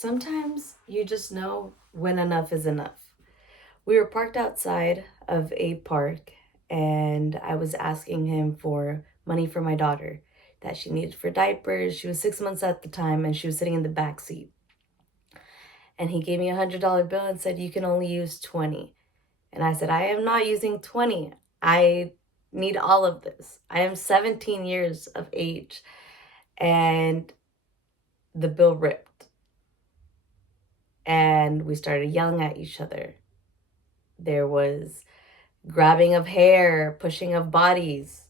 Sometimes you just know when enough is enough. We were parked outside of a park, and I was asking him for money for my daughter that she needed for diapers. She was 6 months at the time, and she was sitting in the back seat. And he gave me $100 bill and said, "You can only use 20." And I said, "I am not using 20. I need all of this. I am 17 years of age." And the bill ripped, and we started yelling at each other. There was grabbing of hair, pushing of bodies.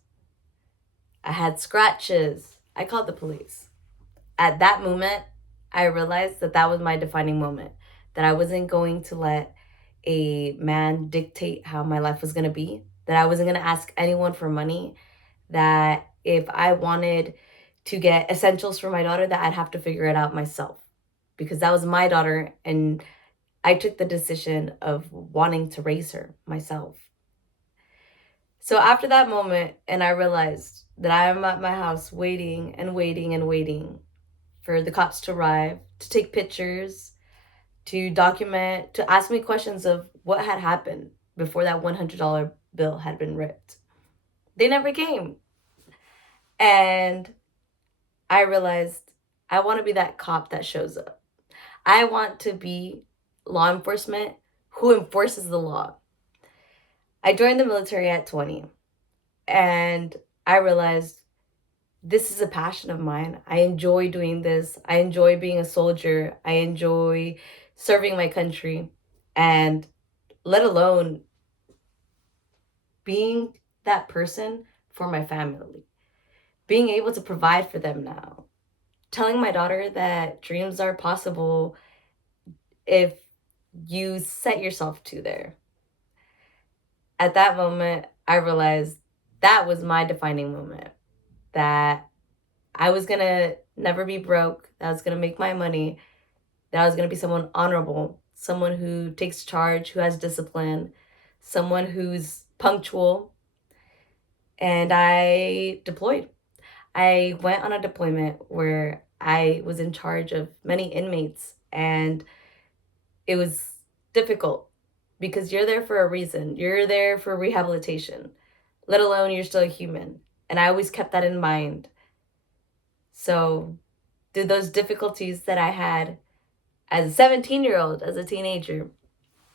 I had scratches. I called the police. At that moment, I realized that that was my defining moment, that I wasn't going to let a man dictate how my life was going to be, that I wasn't going to ask anyone for money, that if I wanted to get essentials for my daughter, that I'd have to figure it out myself because that was my daughter, and I took the decision of wanting to raise her myself. So after that moment, and I realized that I am at my house waiting and waiting and waiting for the cops to arrive, to take pictures, to document, to ask me questions of what had happened before that $100 bill had been ripped. They never came. And I realized I want to be that cop that shows up. I want to be law enforcement who enforces the law. I joined the military at 20, and I realized this is a passion of mine. I enjoy doing this. I enjoy being a soldier. I enjoy serving my country, and let alone being that person for my family, being able to provide for them now, telling my daughter that dreams are possible if you set yourself to there. At that moment, I realized that was my defining moment, that I was gonna never be broke, that I was gonna make my money, that I was gonna be someone honorable, someone who takes charge, who has discipline, someone who's punctual. And I deployed. I went on a deployment where I was in charge of many inmates, and it was difficult because you're there for a reason. You're there for rehabilitation, let alone you're still a human. And I always kept that in mind. So, through those difficulties that I had as a 17-year-old, as a teenager,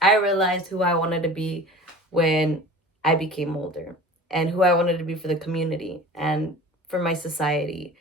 I realized who I wanted to be when I became older and who I wanted to be for the community and for my society